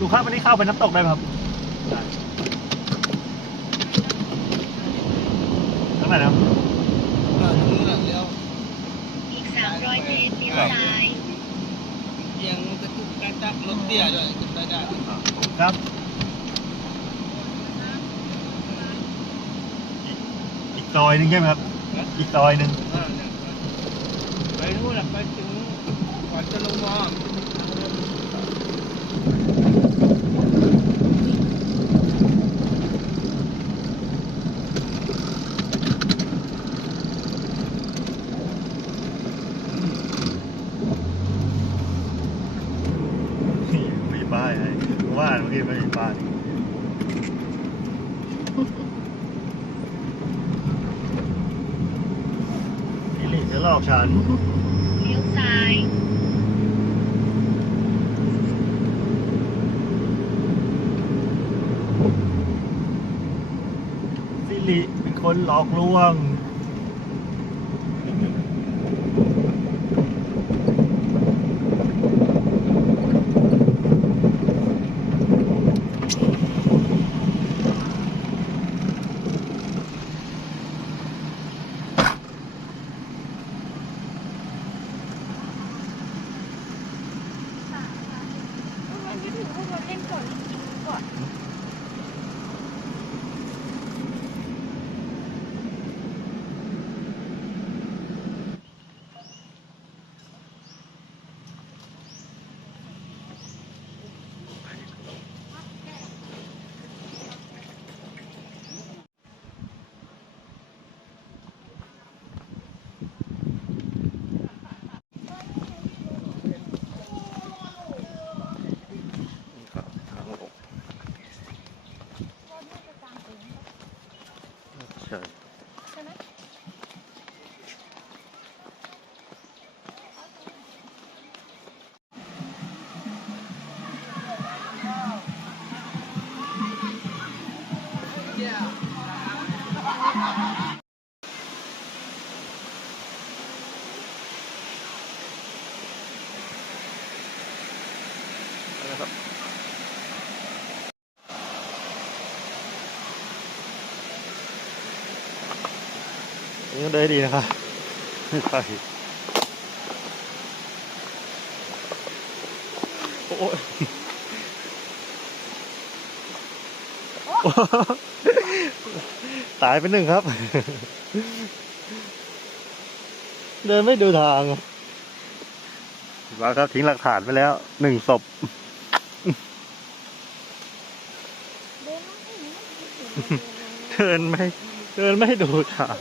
ดูครับวันนี้เข้าไปน้ำตกได้ไหมครับทางไหนครับอีก300 เมตรเลี้ยวซ้ายยังกระตุกกระตักรถเตี้ยด้วยได้ ครับอีกซอยนึงใช่ไหมครับอีกซอยนึงไปนู่นแหละไปถึงก่อนจะลงมอมีป้ายให้ว่าเมื่อกี้ไม่มีป้ายนี่หลีจะหลอกฉันเลี้ยวซ้ายสิริเป็นคนหลอกลวงใช่นะครับนี่ก็เดินดีนะครับไม่ใช่โอ้ยตายไปหนึ่งครับเดินไม่ดูทางว่าครับทิ้งหลักฐานไปแล้ว1 ศพเดินไม่ดูทาง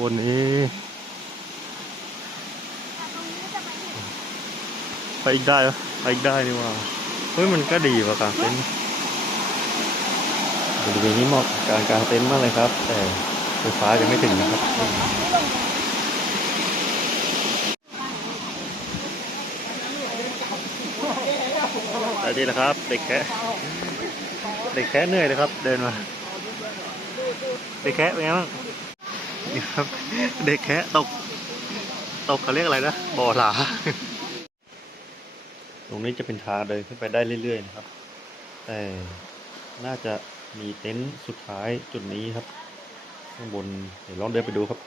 บนนี้ไปอีกได้เหรอไปอีกได้นี่ว่าเฮ้ยมันก็ดีว่ะกางเต็นท์บริเวณนี้เหมาะการกางเต็นท์มากเลยครับแต่ไฟฟ้ายังไม่ถึงนะครับแต่ดีนะครับเด็กแค่เหนื่อยเลยครับเดินมาเด็กแค่เป็นไงบ้าง นี่ครับ เด็กแคะตกเขาเรียกอะไรนะบ่อหลา ตรงนี้จะเป็นทางเดินขึ้นไปได้เรื่อยๆนะครับ แต่น่าจะมีเต็นท์สุดท้ายจุดนี้ครับ ข้างบนเดี๋ยวลองเดินไปดูครับ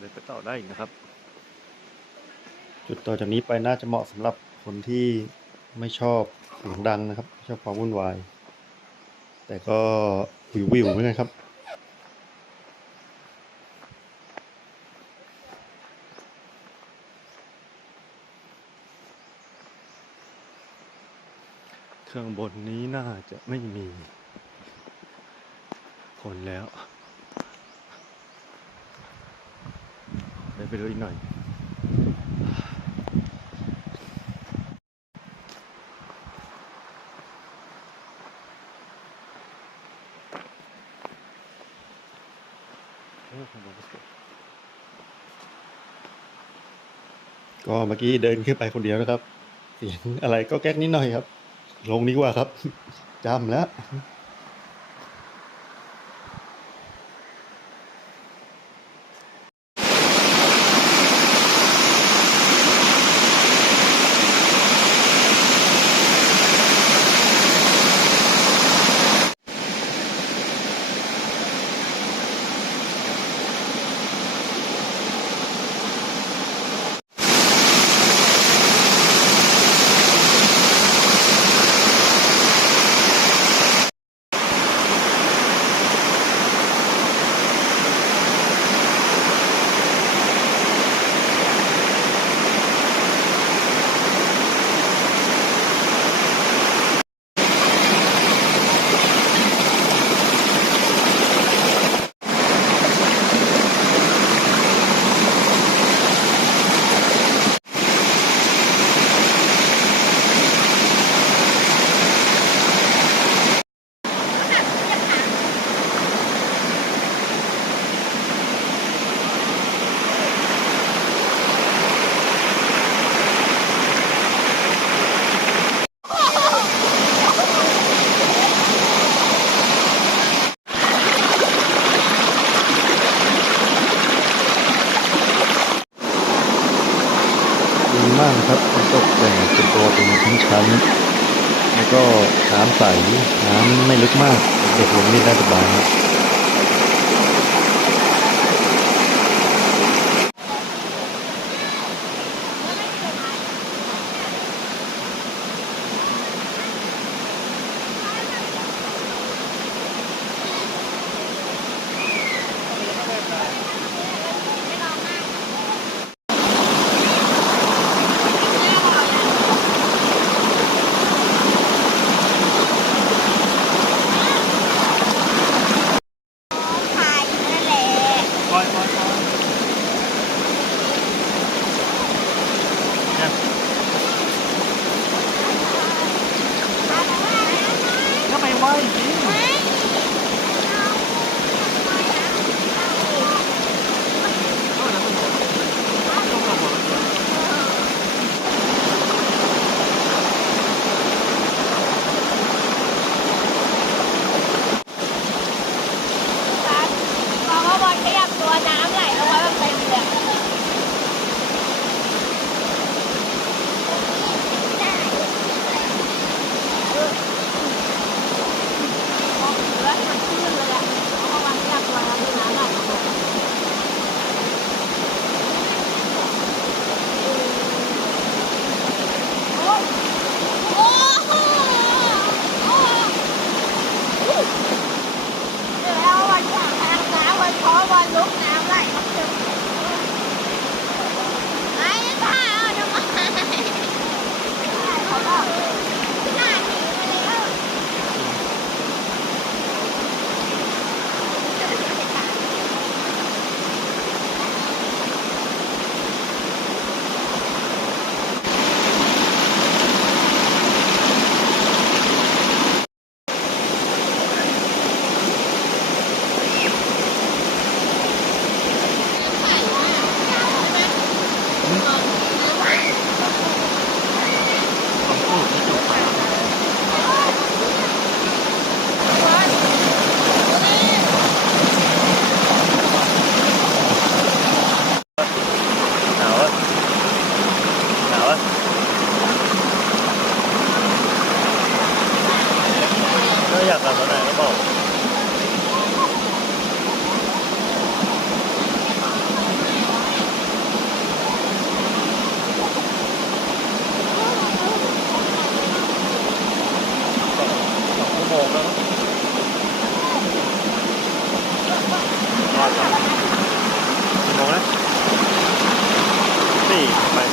เดินไปต่อได้อีกนะครับ จุดต่อจากนี้ไปน่าจะเหมาะสำหรับคนที่ไม่ชอบเสียงดังนะครับไม่ชอบความวุ่นวาย แต่ก็วิวเหมือนกันครับ เครื่องบนนี้น่าจะไม่มีคนแล้วไปดูอีกหน่อยก็เมื่อกี้เดินขึ้นไปคนเดียวนะครับ เสียงอะไรก็แก๊กนิดหน่อยครับ ลงดีกว่าครับ จำแล้วดีมากนะครับมันตกแต่งเป็นตัวเป็นชั้นๆแล้วก็น้ำใสน้ำไม่ลึกมากเด็กลงนี่ได้สบายครับ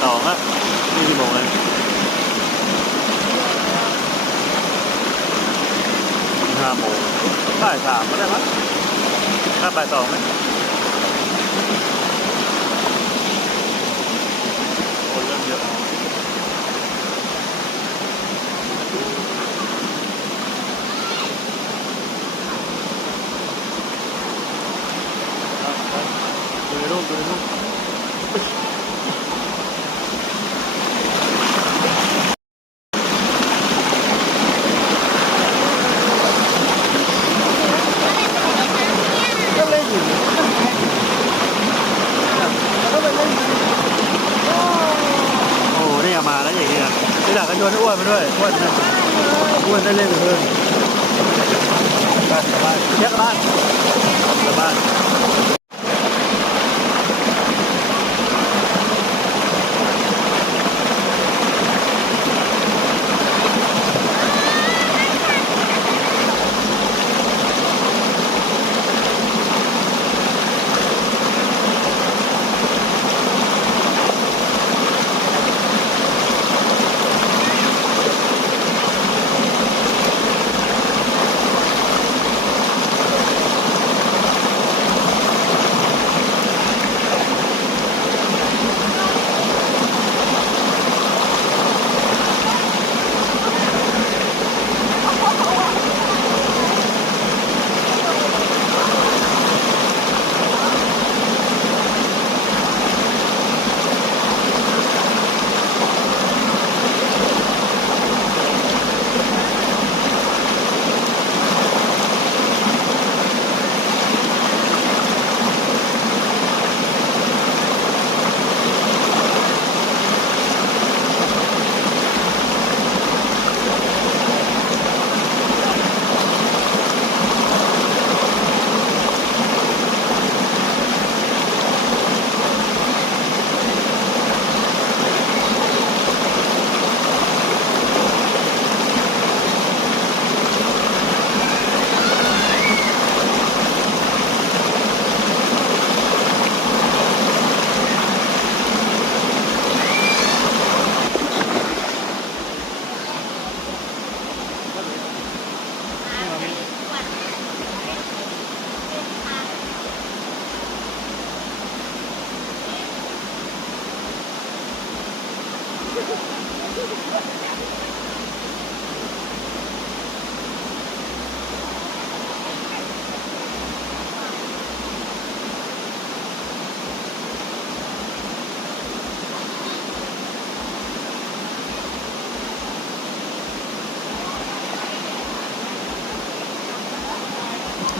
2อ่ะนี่กี่โมงเลย5 โมงบ่าย 3ก็ได้มั้งถ้าบ่าย 2ไหมคนเริ่มเยอะดูในรูปก็เล่นอยู่ก็ไปเล่นโอ้โหนี่เอามาแล้วอย่างนี้นะที่หลังก็ชวนอ้วนมาด้วยอ้วนนะอ้วนได้เล่นกับเพื่อนกลับบ้านเรียกบ้านกลับบ้าน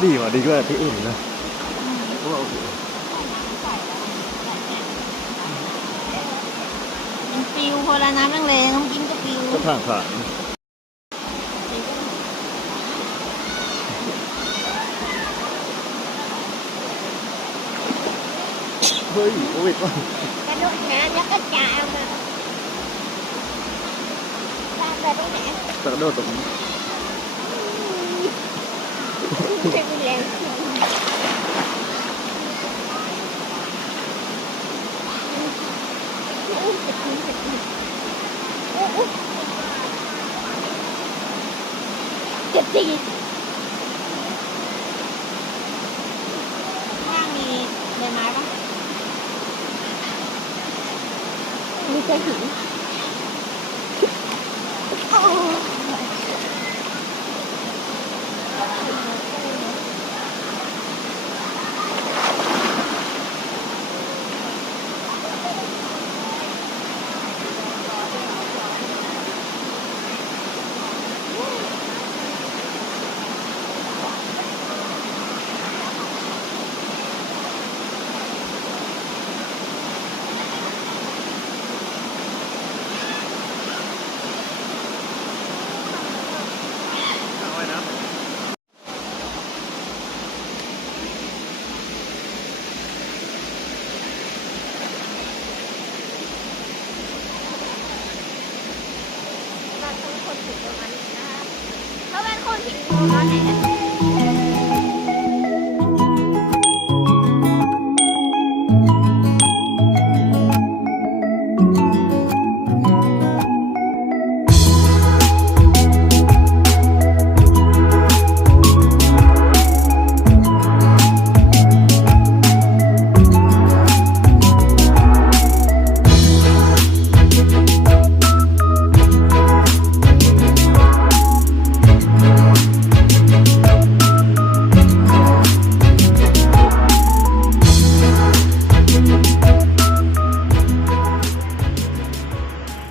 ดีกว่าดีกว่าที่อื่นนะโอเค มันปิวพอละน้ำแรงๆน้ำจิ้มก็ปิว ก็ทางผ่านเฮ้ยโอ้ยก่อน กระโดดน้ำแล้วก็จามอ่ะจามแบบนี้นะ กระโดดตรงนี้ ไม่มีแรงเจ็บจีข้างมีใบไม้ปะมีแต่หินโอ้เราต้องคนผิดประมาณนี้นะเขาเป็นคนผิดประมาณไหน